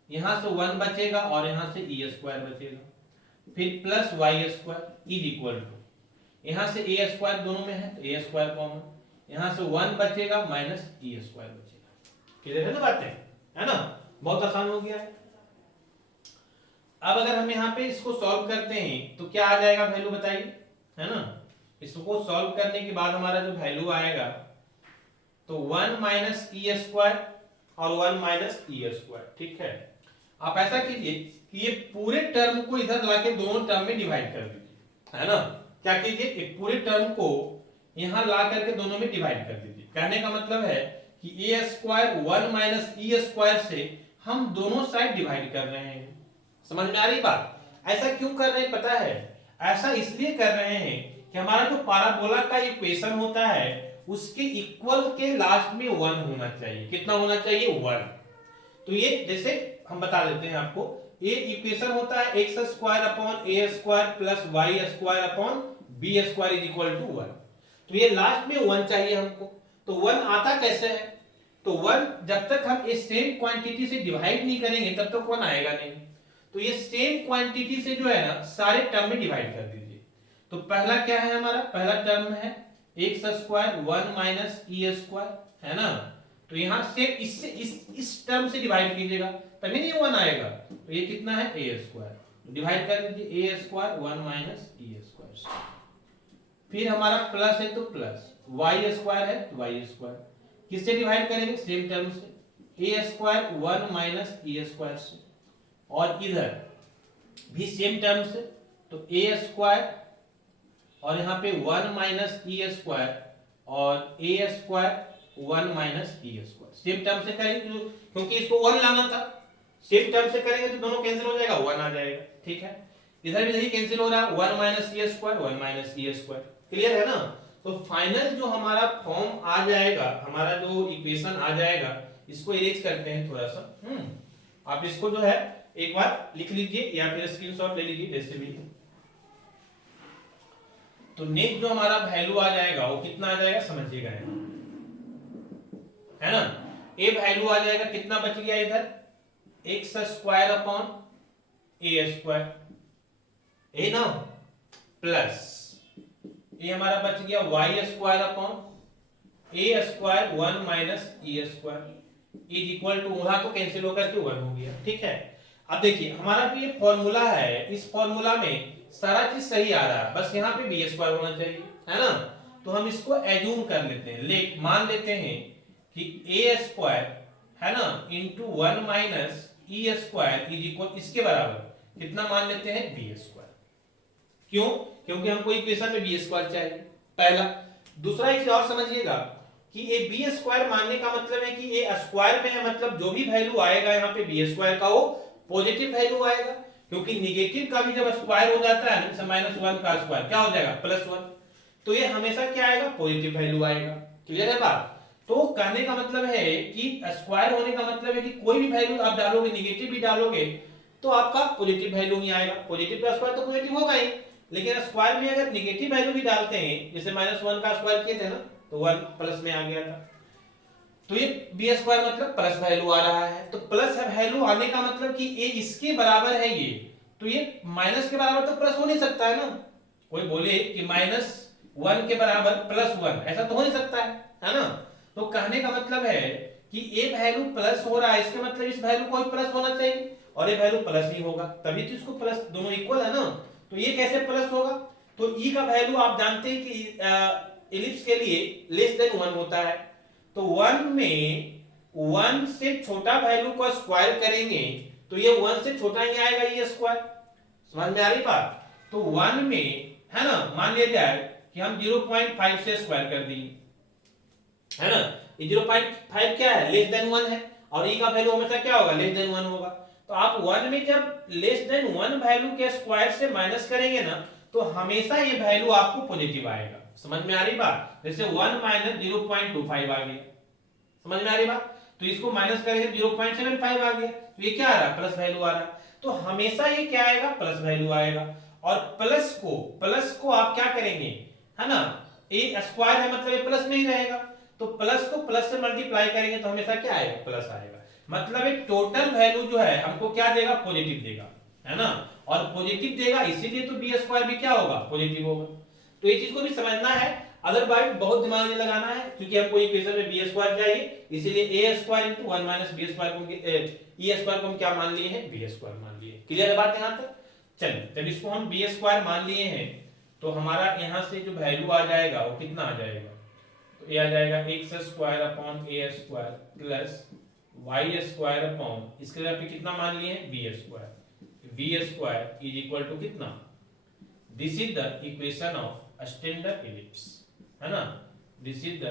यहां से 1 बचेगा और यहां से ई स्क्वायर बचेगा, फिर plus Y square is equal to, यहां से ए स्क्वायर दोनों में है तो ए स्क्वायर कॉमन, यहां से 1 बचेगा माइनस ई स्क्वायर बचेगा। क्लियर है ना बातें, है ना, बहुत आसान हो गया है। अब अगर हम यहाँ पे इसको सॉल्व करते हैं तो क्या आ जाएगा वैल्यू बताइए, है ना। इसको सॉल्व करने के बाद हमारा जो वैल्यू आएगा तो 1 माइनस ई स्क्वायर और 1 माइनस ई स्क्वायर। ठीक है, आप ऐसा कीजिए कि ये पूरे टर्म को इधर लाके दोनों टर्म में डिवाइड कर दीजिए, है ना। क्या कीजिए, एक पूरे टर्म को यहां ला करके दोनों में डिवाइड कर दीजिए। कहने का मतलब है कि ए स्क्वायर 1 माइनस ई स्क्वायर से हम दोनों साइड डिवाइड कर रहे हैं। समझ में आ रही बात। ऐसा क्यों कर रहे हैं पता है, ऐसा इसलिए कर रहे हैं कि हमारा जो पाराबोला का इक्वेशन होता है उसके इक्वल के लास्ट में 1 होना चाहिए। कितना होना चाहिए, 1। तो ये जैसे हम बता देते हैं आपको, ये इक्वेशन होता है X square upon A square plus Y square upon B square is equal to 1। तो ये लास्ट में 1 चाहिए हमको। तो 1 आता कैसे है, तो 1 जब तक हम इस सेम क्वांटिटी से डिवाइड नहीं करेंगे तब तक 1 आएगा नहीं। तो ये सेम क्वांटिटी से जो है ना सारे टर्म में डिवाइड कर दीजिए। तो पहला क्या है हमारा, पहला टर्म है X square 1 minus E square, है ना। तो यहां से इससे इस टर्म से डिवाइड कीजिएगा तभी नहीं 1 आएगा। तो ये कितना है, ए स्क्वायर, डिवाइड कर दीजिए a square 1 minus E square. फिर हमारा प्लस है तो प्लस, वाई स्क्वायर है तो वाई स्क्वायर, किससे डिवाइड करेंगे, सेम टर्म से, ए स्क्वायर 1 माइनस ई स्क्वायर से, और इधर भी सेम टर्म से, तो ए स्क्वायर और यहाँ पे 1 माइनस ई स्क्वायर और ए square 1 minus E square same term से करेंगे, क्योंकि इसको 1 लाना था। सेम टर्म से करेंगे तो दोनों कैंसिल हो जाएगा, 1 आ जाएगा। ठीक है, इधर भी देखिए कैंसिल हो रहा है, 1 minus E square 1 minus E square. Clear है ना। तो फाइनल जो हमारा फॉर्म आ जाएगा, हमारा जो इक्वेशन आ जाएगा, इसको इरेज करते हैं थोड़ा सा। आप इसको जो है एक बार लिख लीजिए या फिर स्क्रीनशॉट ले लीजिए जैसे भी। तो नेक्स्ट जो हमारा वैल्यू आ जाएगा वो कितना आ जाएगा समझिएगा, है ना। ए वैल्यू आ जाएगा कितना बच गया इधर, X square upon A square, A ना, प्लस ये हमारा बच गया Y square upon A square 1 minus E square is equal to, वहां तो कैंसिल होकर के 1 हो गया, ठीक है। अब देखिए हमारा जो ये फॉर्मूला है, इस फॉर्मूला में सारा चीज सही आ रहा है, बस यहाँ पे बी स्क्वायर होना चाहिए, है ना। तो हम इसको एज्यूम कर लेते हैं, मान लेते हैं कि ए स्क्वायर, है ना, into 1 minus E square is equal, इसके बराबर कितना मान लेते हैं बी स्क्वायर। क्यों? क्योंकि हमको इक्वेशन में बी स्क्वायर चाहिए, पहला। दूसरा एक और समझिएगा कि ये बी स्क्वायर मानने का मतलब है कि ये स्क्वायर में है, मतलब जो भी वैल्यू आएगा यहाँ पे बी स्क्वायर का वो पॉजिटिव वैल्यू आएगा, क्योंकि निगेटिव का भी जब स्क्वायर हो जाता है ना, -1 का स्क्वायर क्या हो जाएगा +1, तो ये हमेशा क्या आएगा पॉजिटिव वैल्यू आएगा। क्लियर है बात? तो कहने का मतलब है कि स्क्वायर होने का मतलब है कि कोई भी वैल्यू आप डालोगे, निगेटिव भी डालोगे तो आपका पॉजिटिव वैल्यू ही आएगा। पॉजिटिव का स्क्वायर तो पॉजिटिव होगा ही, लेकिन स्क्वायर में अगर निगेटिव वैल्यू भी डालते हैं, जैसे -1 का स्क्वायर किए थे ना, तो 1 प्लस में आ गया था, तो ये बी स्क्वायर मतलब प्लस वैल्यू आ रहा है। तो प्लस वैल्यू आने का मतलब कि ये इसके बराबर है ये, तो ये माइनस के बराबर तो प्लस हो नहीं सकता है ना। कोई बोले कि -1 के बराबर +1, ऐसा तो हो नहीं सकता है ना। तो कहने का मतलब है कि ये वैल्यू प्लस हो रहा है, इसका मतलब इस वैल्यू को भी प्लस होना चाहिए, और ये वैल्यू प्लस ही होगा, तभी तो इसको प्लस, दोनों इक्वल है ना। तो ये कैसे प्लस होगा? तो ई का वैल्यू आप जानते हैं कि इलिप्स के लिए लेस देन 1 होता है, तो 1 में 1 से छोटा वैल्यू को स्क्वायर करेंगे तो ये 1 से छोटा ही आएगा ये स्क्वायर। समझ में आ रही बात? तो 1 में, है ना, मान लिया जाए कि हम 0.5 से स्क्वायर कर दिए, है ना, ये 0.5 क्या है, लेस देन 1 है, और ई का वैल्यू हमेशा क्या होगा, लेस देन 1 होगा। तो आप 1 में जब लेस देन 1 वैल्यू के स्क्वायर से माइनस करेंगे ना, तो हमेशा ये वैल्यू आपको पॉजिटिव आएगा। समझ में आ रही बात? जैसे 1 माइनस 0.25 आ गया, समझ में आ रही बात? तो इसको माइनस करेंगे 0.75 आ गया, तो ये क्या आ रहा है, प्लस वैल्यू आ रहा है। तो हमेशा ये क्या आएगा, प्लस वैल्यू आएगा। और प्लस को आप क्या करेंगे, है ना, ए स्क्वायर है मतलब ये प्लस में ही रहेगा, तो प्लस को प्लस से मल्टीप्लाई करेंगे तो हमेशा क्या आएगा, प्लस आएगा। मतलब एक टोटल वैल्यू जो है हमको क्या देगा, पॉजिटिव देगा, है ना। और पॉजिटिव देगा इसीलिए तो बी स्क्वायर भी क्या होगा, पॉजिटिव होगा। तो ये चीज को भी समझना है, अदरवाइज बहुत दिमाग नहीं लगाना है, क्योंकि हमको इक्वेशन में बी स्क्वायर चाहिए, इसीलिए a square into 1 minus b square को ई स्क्वायर को हम क्या मान लिए हैं, बी स्क्वायर मान लिए। क्लियर है बात यहां तक? चलिए, जब इसको हम बी स्क्वायर मान लिए हैं तो हमारा यहां से जो वैल्यू आ जाएगा वो कितना आ जाएगा, तो ये आ जाएगा एक्स स्क्वायर अपॉन ए square plus Y square upon, इसके जगह पे कितना मान लिए हैं, b square is equal to कितना, this is the equation of standard ellipse, है ना, दिस इज द,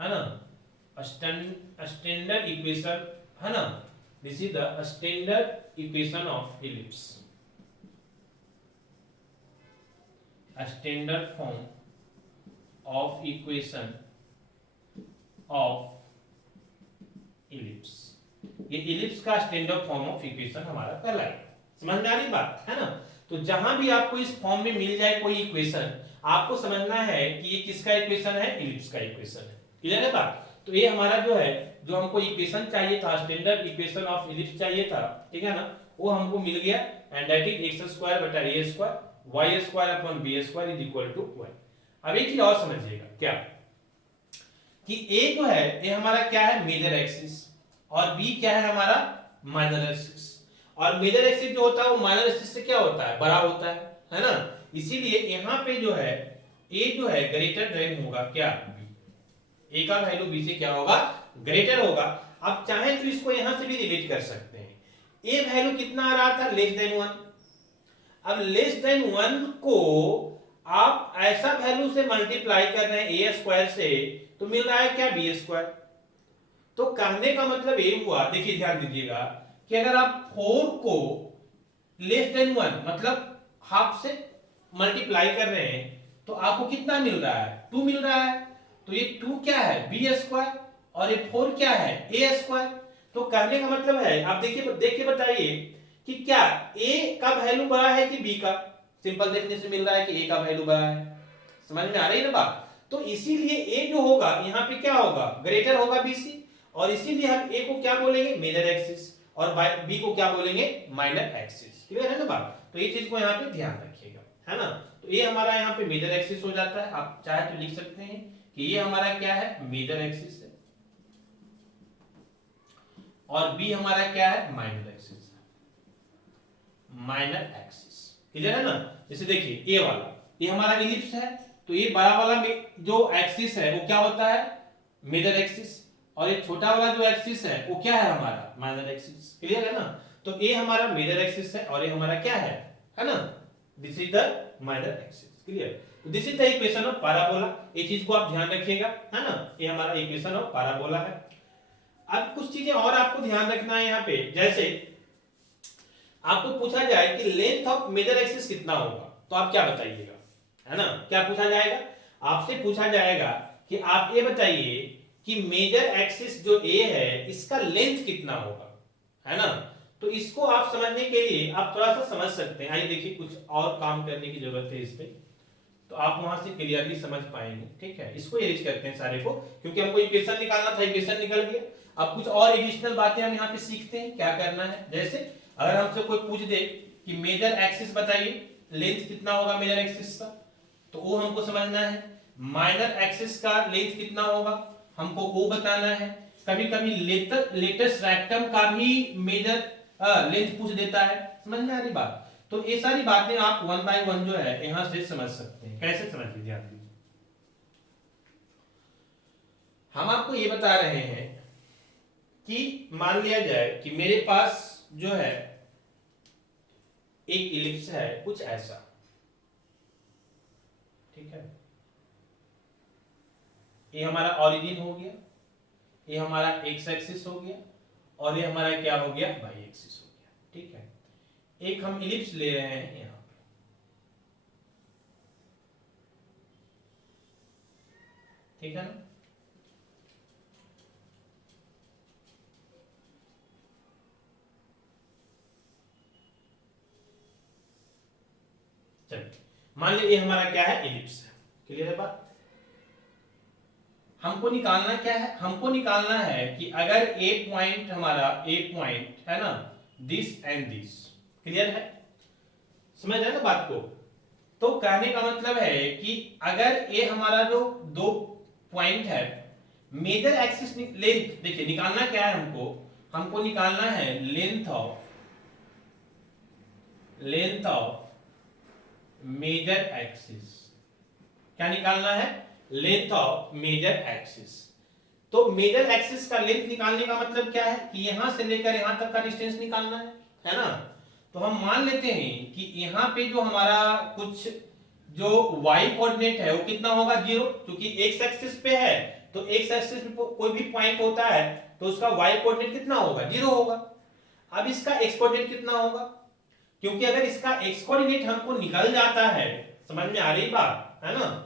है ना, स्टैंडर्ड इक्वेशन, है ना, this is the standard equation of ellipse, standard form of equation of ellipse। ये ellipse का standard form of equation हमारा कहलाएगा। समझ में आ रही बात, है ना। तो जहां भी आपको इस फॉर्म में मिल जाए कोई इक्वेशन, आपको समझना है कि ये किसका इक्वेशन है, ellipse का इक्वेशन है। क्लियर है बात? तो ये हमारा जो है, जो हमको इक्वेशन चाहिए था, स्टैंडर्ड इक्वेशन ऑफ ellipse चाहिए था, ठीक है ना, वो हमको मिल गया, and that is x square बटा a square y square upon B square is equal to 1। अब एक चीज और समझिएगा, क्या कि ए जो है ये हमारा क्या है, मेजर एक्सिस, और बी क्या है हमारा, माइनर एक्सिस। और मेजर एक्सिस जो होता है वो माइनर एक्सिस से क्या होता है, बड़ा होता है ना। इसीलिए यहाँ पे जो है ए जो है ग्रेटर देन होगा क्या, बी। ए का वैल्यू बी से क्या होगा, ग्रेटर होगा। अब चाहे तो इसको यहां से भी रिलेट कर सकते हैं। ए वैल्यू कितना आ रहा था, लेस देन 1। अब लेस देन 1 को आप ऐसा वैल्यू से मल्टीप्लाई कर रहे हैं ए स्क्वायर से, तो मिल रहा है क्या, बी स्क्वायर। तो कहने का मतलब ये हुआ, देखिए ध्यान दीजिएगा, कि अगर आप 4 को लेस देन 1 मतलब हाफ से मल्टीप्लाई कर रहे हैं तो आपको कितना मिल रहा है, 2 मिल रहा है। तो ये 2 क्या है, बी स्क्वायर, और ये 4 क्या है, ए स्क्वायर। तो कहने का मतलब है, आप देखिए देख के बताइए कि क्या a का वैल्यू बड़ा है कि b का। सिंपल देखने से मिल रहा है कि a का वैल्यू बड़ा है। समझ में आ रही है ना बात। तो इसीलिए a जो होगा यहाँ पे क्या होगा, ग्रेटर होगा bc, और इसीलिए हम a को क्या बोलेंगे, मेजर एक्सिस, और b को क्या बोलेंगे, माइनर एक्सिस। क्लियर है ना बात। तो ये चीज को यहाँ पे ध्यान रखिएगा, है ना। तो ये हमारा यहाँ पे मेजर एक्सिस हो जाता है। आप चाहे तो लिख सकते हैं कि ये हमारा क्या है, मेजर एक्सिस है, और b हमारा क्या है, माइनर एक्सिस है, माइनर एक्सिस। क्लियर है ना। जैसे देखिए a वाला, ये हमारा इलिप्स है, तो ये बड़ा वाला जो एक्सिस है वो क्या होता है, मेजर एक्सिस, और ये छोटा वाला जो एक्सिस है वो क्या है, हमारा माइनर एक्सिस। क्लियर है ना। तो ये हमारा मेजर एक्सिस है और ये हमारा क्या है ना, this is the minor axis. Clear. तो this is the equation of parabola. ये चीज को आप ध्यान रखिएगा, है ना। ये हमारा इक्वेशन ऑफ पैराबोला है। अब कुछ चीजें और आपको ध्यान रखना है यहाँ पे, जैसे आपको पूछा जाए कि लेंथ ऑफ मेजर एक्सिस कितना होगा, तो आप क्या बताइएगा, है ना। क्या पूछा जाएगा, आपसे पूछा जाएगा कि आप ये बताइए कि मेजर एक्सिस जो ए है इसका लेंथ कितना होगा, है ना। तो इसको आप समझने के लिए आप थोड़ा सा समझ सकते हैं। आइए देखिए, कुछ और काम करने की जरूरत है इस पे, तो आप वहां से क्लियरली समझ पाएंगे। ठीक है, इसको एरिज करते हैं सारे को, क्योंकि हमको इक्वेशन निकालना था, इक्वेशन निकल गया। अब कुछ और एडिशनल बातें हम यहाँ पे सीखते हैं क्या करना है। जैसे अगर हमसे कोई पूछ दे कि मेजर एक्सिस बताइए, लेंथ कितना होगा मेजर एक्सिस का, तो वो हमको समझना है। माइनर एक्सिस का लेंथ कितना होगा, हमको वो बताना है। कभी कभी लेटेस्ट रेक्टम का भी मेजर लेंथ पूछ देता है। समझ में आ रही बात। तो ये सारी बातें आप वन बाय वन जो है यहां से समझ सकते हैं। कैसे समझ लीजिए आप, हम आपको ये बता रहे हैं कि मान लिया जाए कि मेरे पास जो है एक इलिप्स है कुछ ऐसा, ठीक है। ये हमारा ओरिजिन हो गया, ये हमारा एक्स एक्सिस हो गया, और ये हमारा क्या हो गया, वाई एक्सिस हो गया। ठीक है, एक हम इलिप्स ले रहे हैं यहाँ पे, ठीक है ना। चलिए मान लीजिए ये हमारा क्या है, इलिप्स है। क्लियर है बात। हमको निकालना क्या है, हमको निकालना है कि अगर ए पॉइंट हमारा, ए पॉइंट है ना, दिस एंड दिस। क्लियर है, समझ रहे ना बात को। तो कहने का मतलब है कि अगर ये हमारा जो दो पॉइंट है, मेजर एक्सिस लेंथ, देखिए निकालना क्या है हमको, हमको निकालना है लेंथ ऑफ मेजर एक्सिस। क्या निकालना है, लेंथ ऑफ मेजर एक्सिस। तो मेजर एक्सिस का लेंथ निकालने का मतलब क्या है कि यहां से लेकर यहां तक का डिस्टेंस निकालना है ना। तो हम मान लेते हैं कि यहाँ पे जो हमारा कुछ जो y कोऑर्डिनेट है वो कितना होगा, 0, क्योंकि x एक्सिस पे है। तो x एक्सिस पे कोई भी पॉइंट होता है तो उसका y कोऑर्डिनेट कितना होगा, 0 होगा। अब इसका x कोऑर्डिनेट कितना होगा, क्योंकि अगर इसका x कोऑर्डिनेट हमको निकल जाता है, समझ में आ रही बात, है ना।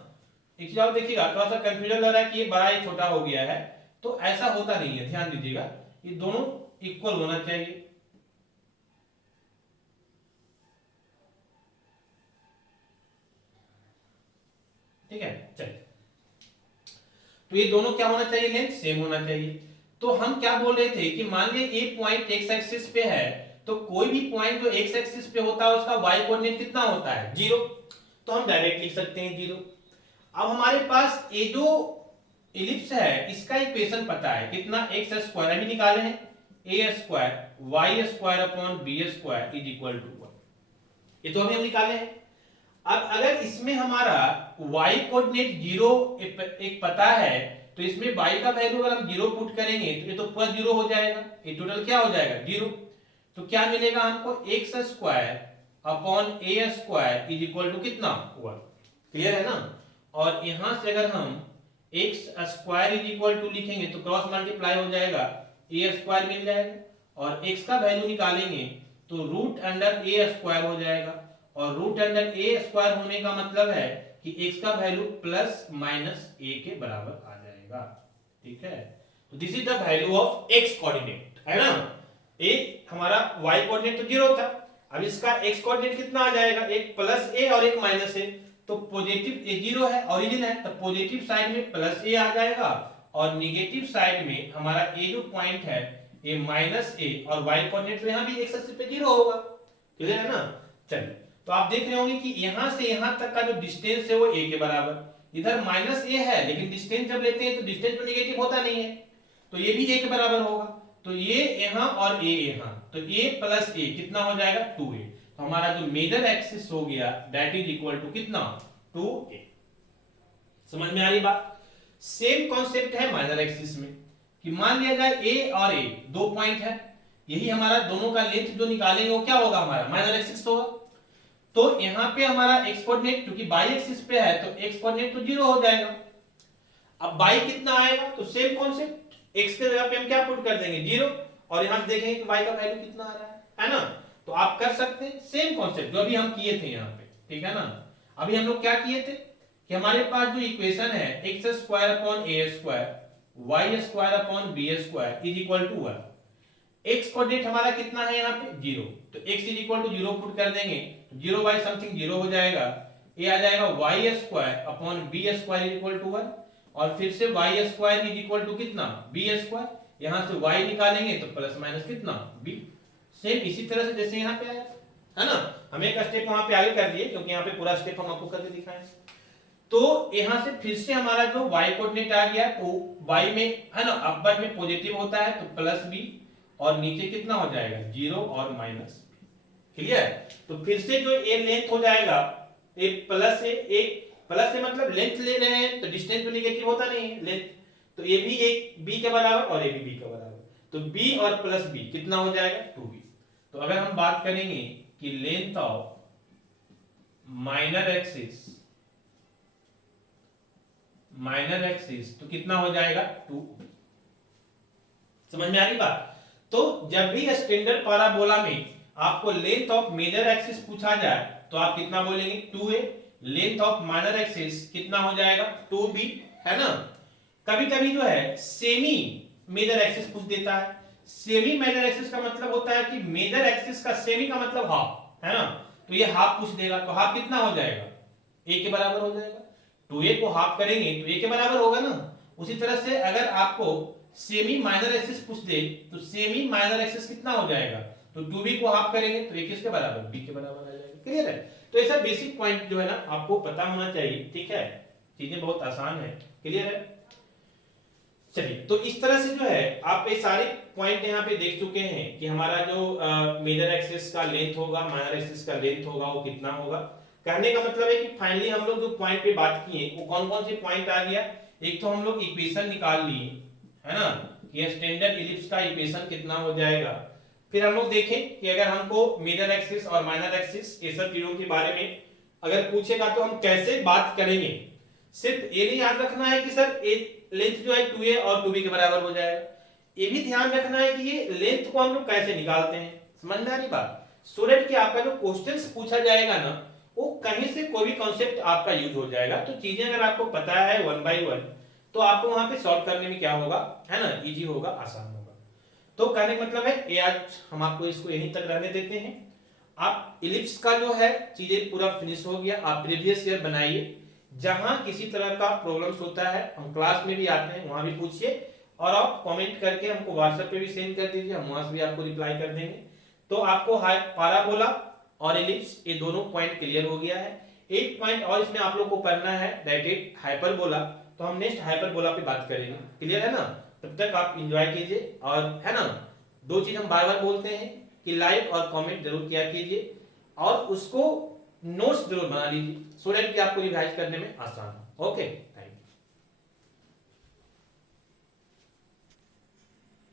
एक चीज और देखिएगा, थोड़ा सा कंफ्यूजन लग रहा है कि ये बड़ा ये छोटा हो गया है, तो ऐसा होता नहीं है, ध्यान दीजिएगा। ये दोनों इक्वल होना चाहिए। ठीक है, चलिए। तो ये दोनों क्या होना चाहिए, लेंथ सेम होना चाहिए। तो हम क्या बोल रहे थे कि मान लीजिए ये पॉइंट एक्स एक्सिस पे है, तो कोई भी पॉइंट जो एक्स एक्सिस पे होता है उसका वाई कोऑर्डिनेट कितना होता है, 0। तो हम डायरेक्ट लिख सकते हैं 0। अब हमारे पास ये जो इलिप्स है इसका इक्वेशन पता है कितना, एक्स स्क्वायर अभी निकाले हैं, a square y square upon B square is equal to 1। ये तो अभी हम निकाले हैं। अब अगर इसमें हमारा y कोऑर्डिनेट 0 एक पता है, तो इसमें y का वैल्यू अगर हम 0 पुट करेंगे तो ये तो प्लस 0 हो जाएगा, ये टोटल क्या हो जाएगा, 0। तो क्या मिलेगा हमको, X square upon A square is equal to कितना, 1। क्लियर है ना। और यहां से अगर हम X square is equal to लिखेंगे तो क्रॉस मल्टीप्लाई हो जाएगा, ए स्क्वायर मिल जाएगा, और x का वैल्यू निकालेंगे तो रूट अंडर ए स्क्वायर हो जाएगा, और रूट अंडर ए स्क्वायर होने का मतलब है कि x का वैल्यू प्लस माइनस a के बराबर आ जाएगा। ठीक है, तो this is the value of x coordinate. है ना। ए हमारा y कोऑर्डिनेट तो 0 था, अब इसका x कोऑर्डिनेट कितना आ जाएगा, एक प्लस ए और एक माइनस ए, तो पॉजिटिव ए 0 है, ओरिजिन है, तो पॉजिटिव साइड में प्लस ए आ जाएगा और निगेटिव साइड में हमारा ए जो पॉइंट है ए माइनस ए, और y कोऑर्डिनेट तो यहाँ भी x एक्सिस पे 0 होगा। क्लियर है ना। चलिए, तो आप देख रहे होंगे कि यहां से यहां तक का जो डिस्टेंस है वो a के बराबर, इधर माइनस ए है लेकिन डिस्टेंस जब लेते हैं तो डिस्टेंस तो नेगेटिव होता नहीं है, तो ये भी a के बराबर होगा, तो ये यहाँ और a यहाँ, तो a प्लस a कितना हो जाएगा 2a, तो हमारा जो मेजर एक्सिस हो गया दैट इज इक्वल टू कितना 2a। समझ में आ रही बात। सेम कॉन्सेप्ट है माइनर एक्सिस में कि मान लिया जाए a और a दो पॉइंट है, यही हमारा दोनों का लेंथ जो निकालेंगे वो क्या होगा, हमारा माइनर एक्सिस होगा। तो यहाँ पे हमारा x कोऑर्डिनेट क्योंकि y एक्सिस पे है तो x कोऑर्डिनेट तो 0 हो जाएगा। अब y कितना आएगा, तो सेम कॉन्सेप्ट, x के जगह पे हम क्या पुट कर देंगे 0, और यहाँ देखेंगे कि y का वैल्यू कितना आ रहा है ना। तो आप कर सकते हैं सेम कॉन्सेप्ट जो अभी हम किए थे यहाँ पे, ठीक है ना। अभी हम लोग क्या किए थे कि हमारे पास जो इक्वेशन है x square upon a square y square upon b square is equal to 1, x coordinate हमारा कितना है यहाँ पे 0, तो x is equal to 0 put कर देंगे, 0 बाई समथिंग 0 हो जाएगा, ये आ जाएगा y square upon b square is equal to 1, और फिर से y square is equal to कितना b स्क्वायर, यहां से y निकालेंगे तो प्लस माइनस कितना b, सेम इसी तरह से जैसे यहाँ पे आया है ना। हम एक स्टेप वहां पे आगे कर दिए क्योंकि यहाँ पे पूरा स्टेप हम आपको करके दिखाएं। तो यहां से फिर से हमारा जो y कोऑर्डिनेट आ गया, तो y में है ना अपर में पॉजिटिव होता है तो प्लस b, और नीचे कितना हो जाएगा 0 और माइनस। क्लियर। तो फिर से जो a लेंथ हो जाएगा a प्लस a प्लस से मतलब लेंथ ले रहे हैं तो डिस्टेंस तो नेगेटिव होता नहीं है लेंथ, तो ये भी एक b के बराबर और ये भी b के बराबर, तो b और प्लस b कितना हो जाएगा 2b। तो अगर हम बात करेंगे कि लेंथ ऑफ माइनर एक्सिस तो कितना हो जाएगा 2। समझ में आ रही बात। तो जब भी स्टैंडर्ड पैराबोला में आपको लेंथ ऑफ मेजर एक्सिस पूछा जाए तो आप कितना बोलेंगे 2a, length of minor axis कितना हो जाएगा 2b, है ना। कभी कभी जो है सेमी मेजर एक्सिस पूछ देता है, सेमी मेजर एक्सिस का मतलब होता है कि मेजर एक्सिस का सेमी का मतलब हाफ, है ना, तो ये हाफ पूछ देगा, तो हाफ कितना हो जाएगा a के बराबर हो जाएगा, 2a को हाफ करेंगे तो a के बराबर होगा ना। उसी तरह से अगर आपको सेमी माइनर एक्सिस पूछ दे तो सेमी माइनर एक्सिस कितना हो जाएगा, तो 2b को हाफ करेंगे तो a किसके बराबर b के बराबर आ जाएगा। क्लियर है। तो ऐसा बेसिक पॉइंट जो है ना आपको पता होना चाहिए, ठीक है, चीजें बहुत आसान है। क्लियर है। चलिए, तो इस तरह से जो है आप ये सारे पॉइंट यहाँ पे देख चुके हैं कि हमारा जो मेजर एक्सिस का लेंथ होगा, माइनर एक्सिस का लेंथ होगा वो कितना होगा। कहने का मतलब है कि फाइनली हम लोग जो पॉइंट पे बात किए वो कौन कौन से पॉइंट आ गया। एक तो हम लोग इक्वेशन निकाल लिए, है ना, कि स्टैंडर्ड इलिप्स का इक्वेशन कितना हो जाएगा। फिर हम लोग देखें कि अगर हमको मेजर एक्सिस और माइनर एक्सिस ये सब चीजों के बारे में अगर पूछेगा तो हम कैसे बात करेंगे। सिर्फ ये नहीं याद रखना है कि सर लेंथ जो है 2a और 2b के बराबर हो जाएगा, ये भी ध्यान रखना है कि ये लेंथ को हम लोग कैसे निकालते हैं। समझ में आ रही बात। सो दैट कि आपका जो क्वेश्चंस पूछा जाएगा ना वो कहीं से कोई भी कॉन्सेप्ट आपका यूज हो जाएगा। तो चीजें अगर आपको पता है 1 by 1 तो आपको वहां पे सॉल्व करने में क्या होगा, है ना, इजी होगा, आसान होगा। तो कहने का मतलब है ये आज हम आपको इसको यहीं तक रहने देते हैं। आप इलिप्स का जो है चीजें पूरा फिनिश हो गया। आप प्रीवियस ईयर बनाइए, जहां किसी तरह का प्रॉब्लम्स होता है हम क्लास में भी आते हैं वहां भी पूछिए, और आप कमेंट करके हमको व्हाट्सएप पे भी सेंड कर दीजिए, हम वहां से भी आपको रिप्लाई कर देंगे। तो आपको पैराबोला और इलिप्स ये दोनों पॉइंट क्लियर हो गया है। एक पॉइंट और इसमें आप लोग को करना है दैट इज हाइपरबोला, तो हम नेक्स्ट हाइपरबोला पे बात करेंगे। क्लियर है ना। तब तक आप एंजॉय कीजिए, और है ना दो चीज हम बार बार बोलते हैं कि लाइक और कमेंट जरूर किया कीजिए, और उसको नोट्स जरूर बना लीजिए सो दैट कि आपको रिवाइज करने में आसान हो। Okay, thank you.